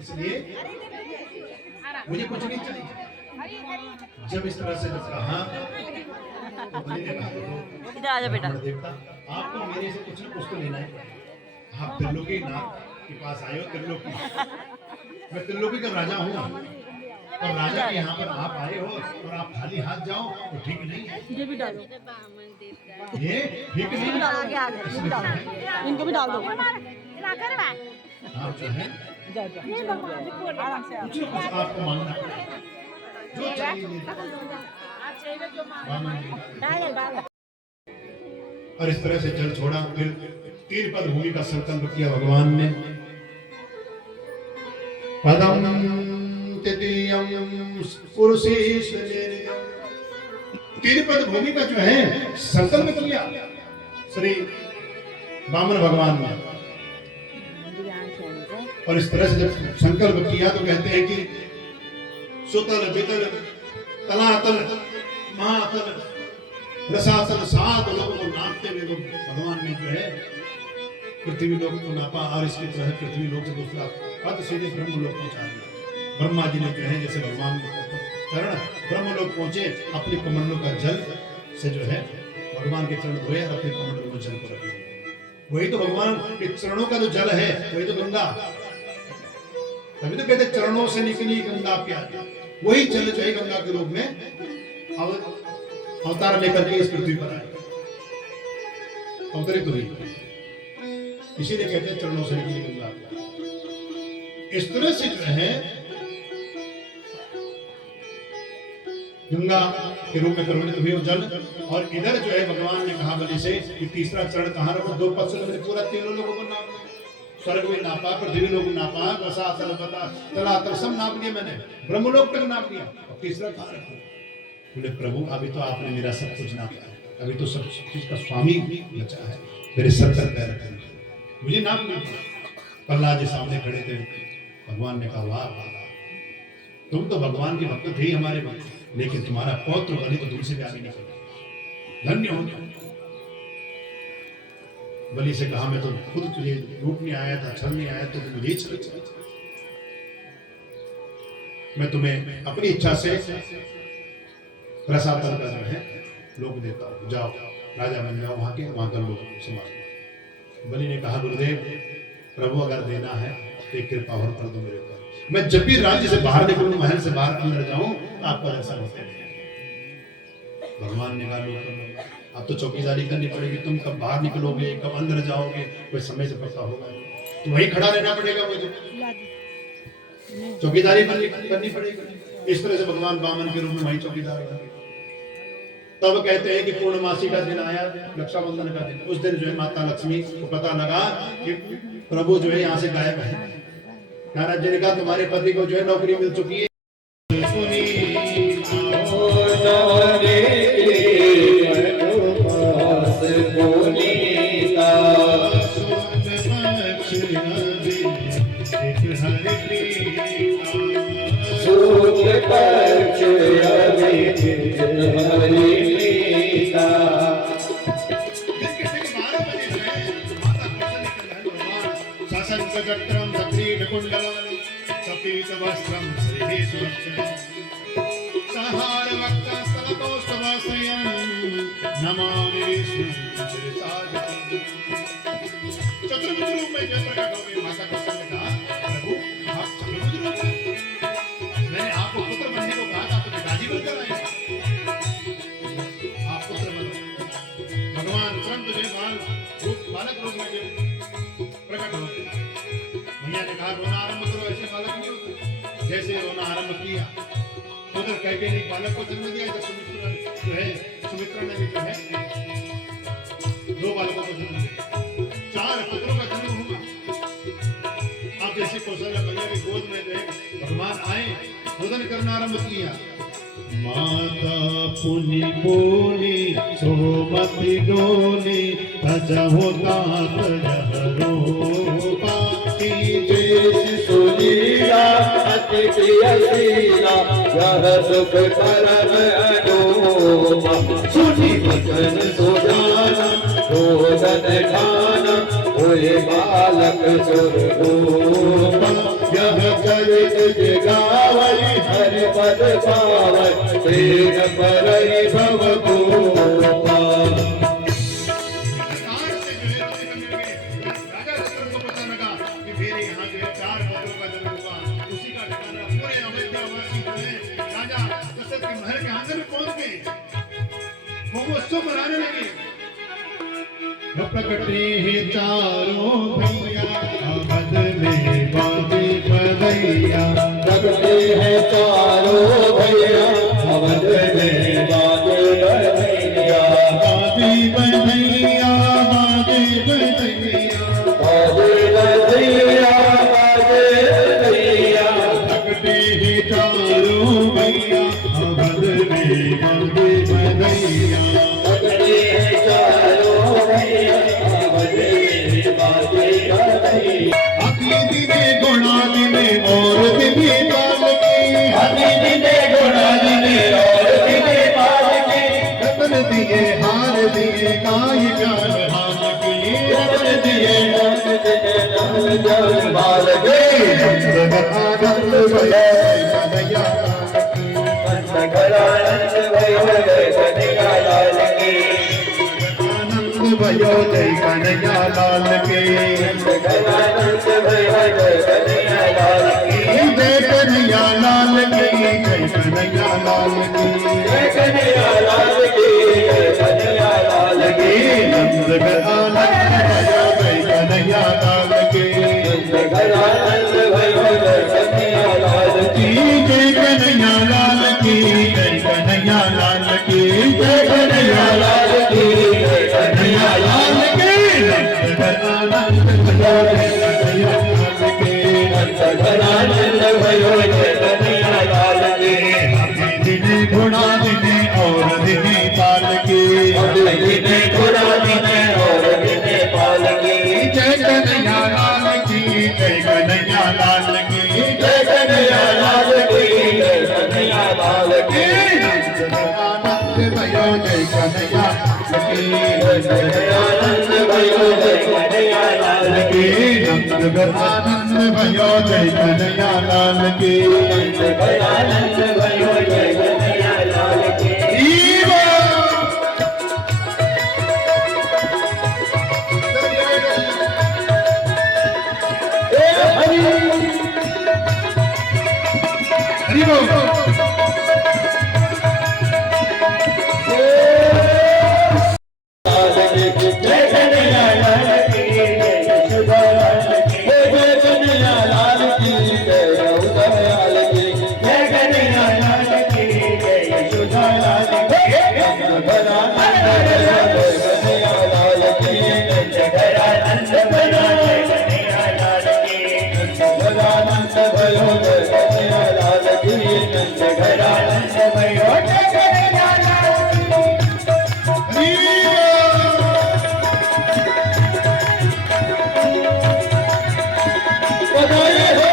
इसलिए मुझे कुछ नहीं चाहिए। जब इस तरह से जब कहा तो बलि ने कहा इधर आ जा बेटा। देवता आपको मेरे से कुछ न कुछ तो लेना है। आप त्रिलोकी नाथ के पास आए हो। त्रिलोकी, मैं त्रिलोकी का राजा हूँ और राजा के यहाँ पर आप आए हो और आप खाली हाथ जाओ तो ठीक नहीं है। ये भी डालो, ये ठीक नहीं है। इनको भी डाल दो। आप जो है कुछ न कुछ आपको मांगना पड़ेगा। जो चाहिए और इस तरह से जल छोड़ा। फिर 3 पद भूमि का संकल्प किया भगवान ने। पदम तृतीयम पुरुषेश्वरेण 3 पद भूमि का जो है संकल्प किया श्री वामन भगवान ने। और इस तरह से जब संकल्प किया तो कहते हैं कि सुतल वितल तलातल महातल रसातल 7 लोगों को नापते हुए भगवान ने जो है पृथ्वी लोक को नापा और इसकी तरह पृथ्वी लोक से दूसरा पद सीधे ब्रह्म लोक पहुंचा दिया। ब्रह्मा जी ने जो है जैसे भगवान चरण ब्रह्म लोक पहुंचे, अपने कमंडलों का जल से जो है भगवान के चरण धोए और अपने कमंडलों में जल को रख दिया। वही तो भगवान के चरणों का जो जल है वही तो गंगा। तभी तो कहते चरणों से निकली गंगा प्यारी। वही जल जो है गंगा के रूप में अवतार लेकर के इस पृथ्वी पर आए, अवतरित हुई। इसीलिए कहते हैं चरणों से निकली गंगा। इस तरह से जो है गंगा के रूप में प्रवृत्त हुई वो जल। और इधर जो है भगवान ने कहा बलि से कि तीसरा चरण कहाँ रखो। 2 पद से पूरा 3 लोगों को नाप, स्वर्ग में नापा, पृथ्वी लोग नापा, रसातल तलातल सब नाप लिया मैंने, ब्रह्मलोक तक नाप लिया। और तीसरा कहाँ रखो। बोले प्रभु अभी तो आपने मेरा सब कुछ नापा है, अभी तो सब चीज का स्वामी बचा है, मेरे सर पर पैर रखने मुझे नाम नहीं दिया। प्रहलाद जी सामने खड़े थे। भगवान ने कहा वाह बाबा, तुम तो भगवान के भक्त थे हमारे भक्त, लेकिन तुम्हारा पौत्र बलि तो तुमसे भी आगे निकला। धन्य हो। बलि से कहा मैं तो खुद तुझे लूटने आया था, छलने आया तो मुझे छल। मैं तुम्हें अपनी इच्छा से रसातल का जो है लोक देता हूं, जाओ राजा बन जाओ, वहां का लोग समाज। बलि ने कहा गुरुदेव प्रभु अगर देना है तो एक कृपा और कर दो मेरे ऊपर। मैं जब भी राज्य से बाहर निकलूं, महल से बाहर अंदर जाऊं तो आपका दर्शन होते रहे। भगवान ने कहा लोग अब तो चौकीदारी करनी पड़ेगी, तुम कब बाहर निकलोगे कब अंदर जाओगे कोई समय से पता होगा, तो वहीं खड़ा रहना पड़ेगा मुझे, चौकीदारी करनी पड़ेगी। इस तरह से भगवान वामन के रूप में वहीं चौकीदार बने। तब कहते हैं कि पूर्णमासी का दिन आया, रक्षाबंधन का दिन। उस दिन जो है माता लक्ष्मी को पता लगा कि प्रभु जो है यहाँ से गायब है। नारद जी ने कहा तुम्हारे पति को जो है नौकरी मिल चुकी है। मैंने आपको पुत्र बनने को कहा था, तो पिताजी बनकर आए। आप पुत्र बनो। भगवान स्वयं तुझे बालक रूप में प्रकट हो। भैया ने कहा रोना आरंभ करो, ऐसे बालक नहीं होते। जैसे रोना आरंभ किया उधर कैकेयी ने बालक को जन्म दिया। जब सुमित्रा ने भी जो है 2 बालकों को जन्म दिया, 4 पुत्रों का जन्म हुआ। अब जैसे कौशल्या मैया की गोद में जो है भगवान आए, रोदन करना आरंभ किया। माता पुनि बोली सोमति डोली, तजहु तात जहरो पाती जैसी सुनीला अति प्रिय शीला, यह सुख परम अनोपा। सुनी वचन सुजाना रोदन ठाना, होए बालक सुररूपा। यह तुझ गावै हर पद पावै प्रेम परई भव भूपा। सरकार से जो है उससे करने लगे। राजा दशरथ को पता लगा कि मेरे यहाँ जो है 4 पुत्रों का जन्म हुआ, उसी का ठिकाना पूरे अयोध्यावासी जो है राजा दशरथ के महल के आंगन में पहुंच गए। वो उत्सव मनाने लगे। वो प्रकटे हैं चारों भैया अवध में बाजे बधैया। प्रकटे हैं चारों भैया अवध में बाजे बधैया। बाजे बधैया बाजे बधैया बाजे बधैया बाजे बधैया। प्रकटे हैं चारों भैया अवध में बाजे बधैया। प्रकटे हैं चारों भैया अवध में बाजे बधैया। अति दिने गुणा दिने और दिने पाल की। अति दिने गुणा दिने और दिने पाल की। रतन दिए हार दिए काय जान हाल की। रतन दिए नंद दिने नंद जान बाल की। जगत आनंद भय कन्हैया नंद घरानंद भयो जय कन्हैया लाल की। आनंद भयो जय कन्हैया लाल के। घरानंद भयो जय कन्हैया लाल की। जय कन्हैया लाल की जय कन्हैया लाल की। जय कन्हैया लाल की जय कन्हैया लाल की। नंद आनंद भयो जय कन्हैया लाल के। नंद घरानंद भयो जय कन्हैया लाल की। जय कन्हैया लाल की जय कन्हैया लाल की। जय कन्हैया लाल की जय कन्हैया लाल की। नंद आनंद भयो जय कन्हैया लाल के। नंद घरानंद भयो जय कन्हैया लाल की। दिने घोड़ा दिने और दिने पाल के। दिने घोड़ा दिने और दिने पाल की। जय कन्हैया लाल की जय कन्हैया लाल की। जय कन्हैया लाल की जय कन्हैया लाल की। आनंद भयो जय कन्हैया आनंद भयो जय कन्हैया लाल की। नंद आनंद भयो जय कन्हैया लाल की। आनंद भयो जय कन्हैया लाल की। हरि बोल। जय कन्हैया लाल की जय यशोदा लाल की। जय कन्हैया लाल की जय यशोदा लाल की। जय कन्हैया लाल की जय यशोदा लाल की। घरानंद भयो जय कन्हैया लाल की। घरानंद भयो जय कन्हैया लाल की। घरानंद भयो जय कन्हैया लाल की। घरानंद भयो जय कन्हैया लाल की। बधाई हो।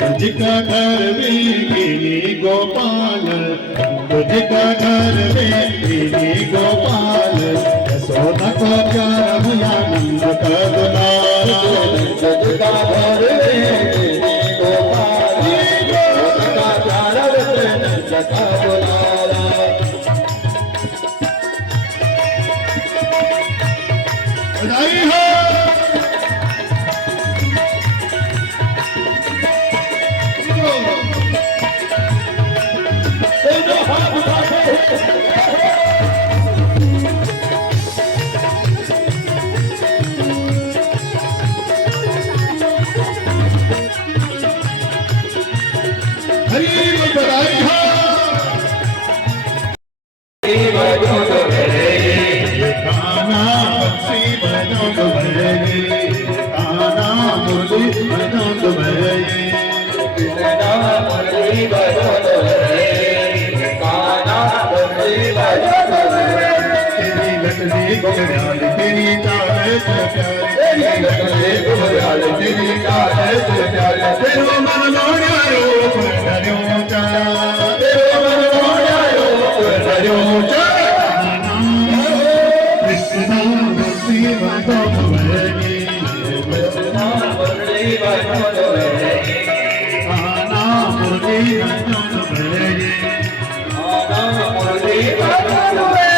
तुझका घर में गिरी गोपाल। तुझका घर में गिरी गोपाल। सोना को प्यारा भैया नंद का दुलार। तुझका घर में गिरी गोपाल। तुझका प्यारा नंद का दुलारा। बधाई हो। दोनों हाथ उठाते हरि बोल। बधाई हो। गाना बंसी बजाओ तो बजेगी। गाना मुरली बजाओ तो बजेगी। तेरी लकड़ी घुमराल तेरी चाल प्यारी। तेरी लकड़ी घुमराल तेरी तेरो मन मोड़िया रूप धर्यो चला तेरो मन मोड़िया रूप धर्यो चला कृष्ण भक्ति वैभव भजनी कृष्ण भक्ति वैभव भजनी आना मुरली वैभव भजनी आना मुरली वैभव